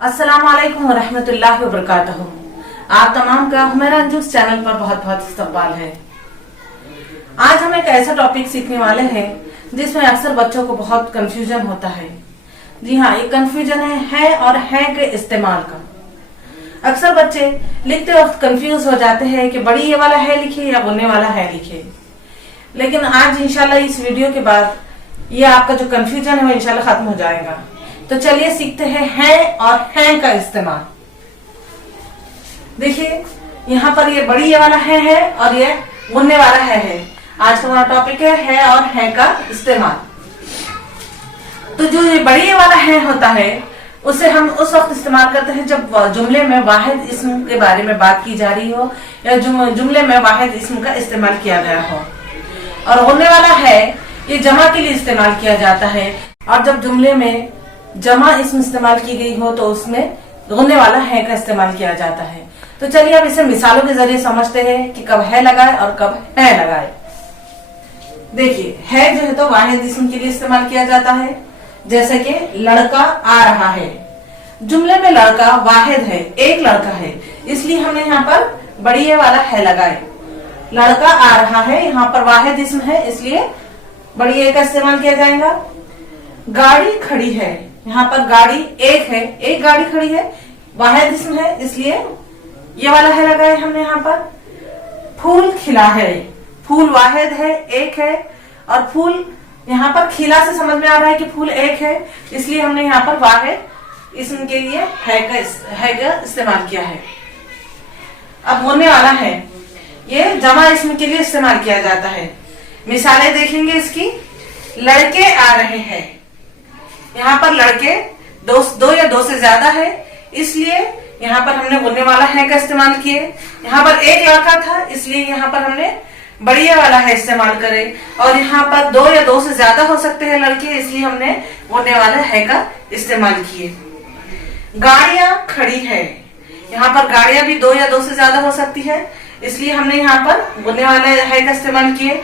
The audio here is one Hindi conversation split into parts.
अस्सलाम वालेकुम वरहमतुल्लाहि वबरकातुहू। आप तमाम का हमारा अंजुस चैनल पर बहुत बहुत इस्तकबाल है। आज हम एक ऐसा टॉपिक सीखने वाले हैं जिसमें अक्सर बच्चों को बहुत कंफ्यूजन होता है। जी हाँ, ये कंफ्यूजन है और है के इस्तेमाल का। अक्सर बच्चे लिखते वक्त कंफ्यूज हो जाते हैं कि बड़ी ये वाला है लिखे या बुनने वाला है लिखे। लेकिन आज इंशाल्लाह इस वीडियो के बाद ये आपका जो कंफ्यूजन है वो इंशाल्लाह खत्म हो जाएगा। तो चलिए सीखते हैं और हैं का इस्तेमाल। देखिए यहाँ पर ये बड़ी ये वाला है और ये बुनने वाला है। आज का हमारा टॉपिक है और हैं का इस्तेमाल। तो जो ये बड़ी ये वाला है होता है उसे हम उस वक्त इस्तेमाल करते हैं जब जुमले में वाहिद इस्म के बारे में बात की जा रही हो या जुमले में वाहिद इस्म का इस्तेमाल किया गया हो। और होने वाला है ये जमा के लिए इस्तेमाल किया जाता है, और जब जुमले में जमा इस्म इस्तेमाल की गई हो तो उसमें होने वाला है का इस्तेमाल किया जाता है। तो चलिए अब इसे मिसालों के जरिए समझते हैं कि कब है लगाए और कब है लगाए। देखिए है जो है तो वाहिद इस्म के लिए इस्तेमाल किया जाता है, जैसे कि लड़का आ रहा है। जुमले में लड़का वाहिद है, एक लड़का है, इसलिए हमने यहाँ पर बड़ी ये वाला है लगाए। लड़का आ रहा है, यहाँ पर वाहिद इस्म है इसलिए बड़ी ये का इस्तेमाल किया जाएगा। गाड़ी खड़ी है, यहाँ पर गाड़ी एक है, एक गाड़ी खड़ी है, वाहिद इस्म है इसलिए ये वाला है लगाए हमने यहाँ पर। फूल खिला है, फूल वाहिद है, एक है, और फूल यहाँ पर खिला से समझ में आ रहा है कि फूल एक है, इसलिए हमने यहाँ पर वाहिद इस्म के लिए है का इस्तेमाल किया है। अब होने वाला है ये जमा इस्म के लिए इस्तेमाल किया जाता है। मिसालें देखेंगे इसकी। लड़के आ रहे हैं, यहाँ पर लड़के दो या दो से ज्यादा है, इसलिए यहाँ पर हमने बुनने वाला है का इस्तेमाल किए। यहाँ पर एक लड़का था इसलिए यहाँ पर हमने बढ़िया वाला है इस्तेमाल करे, और यहाँ पर दो या दो से ज्यादा हो सकते हैं लड़के, इसलिए हमने बुनने वाला है का इस्तेमाल किए। गाड़ियां खड़ी है, यहाँ पर गाड़ियां भी दो या दो से ज्यादा हो सकती है, इसलिए हमने यहाँ पर बुनने वाले है का इस्तेमाल किए।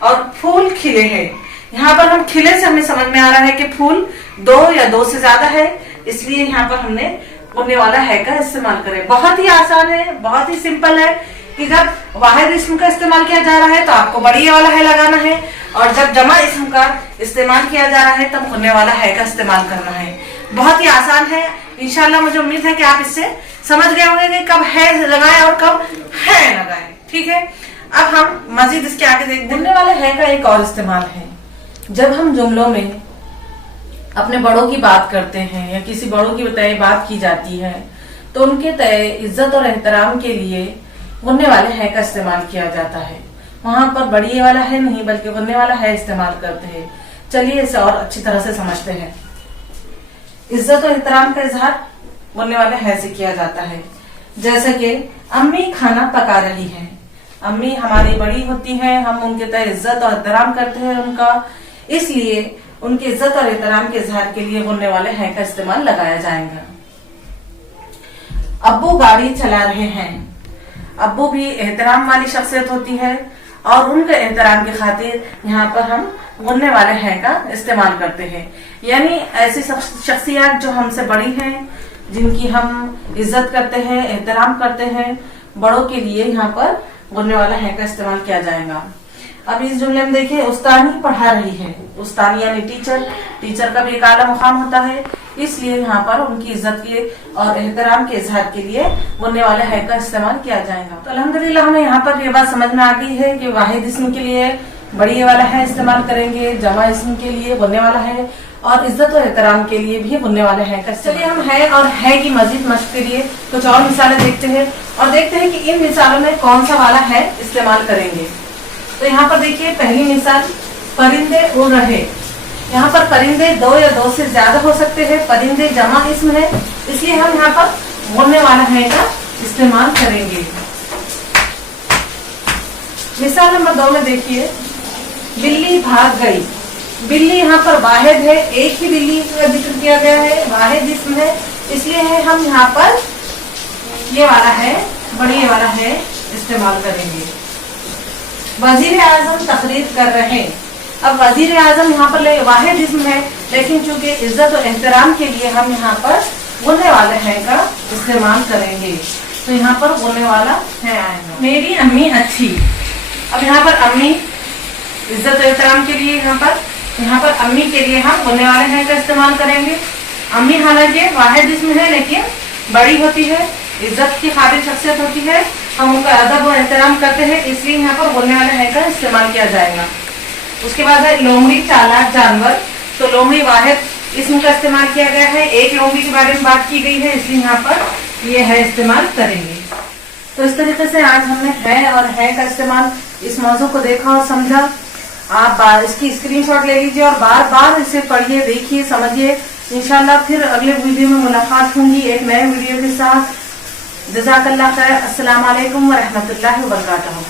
और फूल खिले हैं, यहाँ पर हम खिले से हमें समझ में आ रहा है कि फूल दो या दो से ज्यादा है, इसलिए यहाँ पर हमने बुनने वाला है का इस्तेमाल करें। बहुत ही आसान है, बहुत ही सिंपल है कि जब वाहिद इस्म का इस्तेमाल किया जा रहा है तो आपको बड़ी वाला है लगाना है, और जब जमा इस्म का इस्तेमाल किया जा रहा है तब बुनने वाला है का इस्तेमाल करना है। बहुत ही आसान है। इंशाल्लाह मुझे उम्मीद है कि आप इससे समझ गए होंगे कि कब है लगाए और कब है लगाए। ठीक है, अब हम मजीद इसके आगे देखते हैं। बुनने वाले है का एक और इस्तेमाल है, जब हम जुमलों में अपने बड़ों की बात करते हैं या किसी बड़ों की बताई बात की जाती है तो उनके तय इज्जत और एहतराम के लिए बुनने वाले है का इस्तेमाल किया जाता है। वहां पर बड़ी वाला है नहीं बल्कि बुनने वाला है इस्तेमाल करते हैं। चलिए इसे और अच्छी तरह से समझते हैं। इज्जत और एहतराम का इजहार बुनने वाले है से किया जाता है, जैसे कि अम्मी खाना पका रही है। अम्मी हमारी बड़ी होती है, हम उनके तय इज्जत और एहतराम करते हैं उनका, इसलिए उनकी इज्जत और एहतराम के इजहार के लिए बुनने वाले है का इस्तेमाल लगाया जाएगा। अब्बू गाड़ी चला रहे हैं, अब्बू भी एहतराम वाली शख्सियत होती है और उनके एहतराम की खातिर यहाँ पर हम बुनने वाले है का इस्तेमाल करते हैं। यानी ऐसी शख्सियत जो हमसे बड़ी हैं, जिनकी हम इज्जत करते हैं, एहतराम करते हैं, बड़ों के लिए यहाँ पर बुनने वाला है का इस्तेमाल किया जाएगा। अब इस जुमले में देखिए, उस्तानी पढ़ा रही है। उस्तानी यानी टीचर, टीचर का भी एक आला मुकाम होता है, इसलिए यहाँ पर उनकी इज्जत के और एहतराम के इजहार के लिए बुनने वाले है का इस्तेमाल किया जाएगा। तो अल्हम्दुलिल्लाह हमें यहाँ पर ये बात समझ में आ गई है कि वाहिद इस्म के लिए बड़ी वाला है इस्तेमाल करेंगे, जमा इस्म के लिए बुनने वाला है, और इज्जत और एहतराम के लिए भी बुनने वाले हैं का। चलिए हम है और है की मजीद मशक के लिए कुछ और मिसालें देखते हैं और देखते हैं कि इन मिसालों में कौन सा वाला है इस्तेमाल करेंगे। तो यहाँ पर देखिए पहली मिसाल, परिंदे उड़ रहे। यहाँ पर परिंदे दो या दो से ज्यादा हो सकते हैं, परिंदे जमा इस्म है, इसलिए हम यहाँ पर बुनने वाला है का इस्तेमाल करेंगे। मिसाल नंबर 2 में देखिए, बिल्ली भाग गई। बिल्ली यहाँ पर वाहिद है, एक ही बिल्ली का जिक्र किया गया है, वाहिद इस्म है, इसलिए है हम यहाँ पर ये वाला है, बड़ी वाला है इस्तेमाल करेंगे। वजीर आजम तकरीर कर रहे। अब वजीर आजम यहाँ पर वाहिद इस्म है, लेकिन चूंकि इज्जत और एहतराम के लिए हम यहाँ पर बोलने वाले हैं का इस्तेमाल करेंगे। तो यहाँ पर बोलने वाला है आएगा। मेरी अम्मी अच्छी। अब यहाँ पर अम्मी इज्जत एहतराम के लिए यहाँ पर अम्मी के लिए हम बोलने वाले हैं का इस्तेमाल करेंगे। अम्मी हालांकि वाहिद इसम है लेकिन बड़ी होती है, इज्जत की काबिल शख्सियत होती है, हम उनका अदब और एहतराम करते हैं, इसलिए यहाँ पर बोलने वाले हैं का इस्तेमाल किया जाएगा। उसके बाद है लोमड़ी चालाक जानवर। तो लोमड़ी वाहिद इसम का इस्तेमाल किया गया है, एक लोमड़ी के बारे में बात की गई है, इसलिए यहाँ पर ये है इस्तेमाल करेंगे। तो इस तरीके से आज हमने है और है का इस्तेमाल इस मौजू को देखा और समझा। आप इसकी स्क्रीनशॉट ले लीजिए और बार बार इसे पढ़िए, देखिए, समझिए। इंशाल्लाह फिर अगले वीडियो में मुलाकात होंगी एक नए वीडियो के साथ। जज़ाकल्लाह खैर। अस्सलाम वालेकुम व रहमतुल्लाहि व बरकातहू।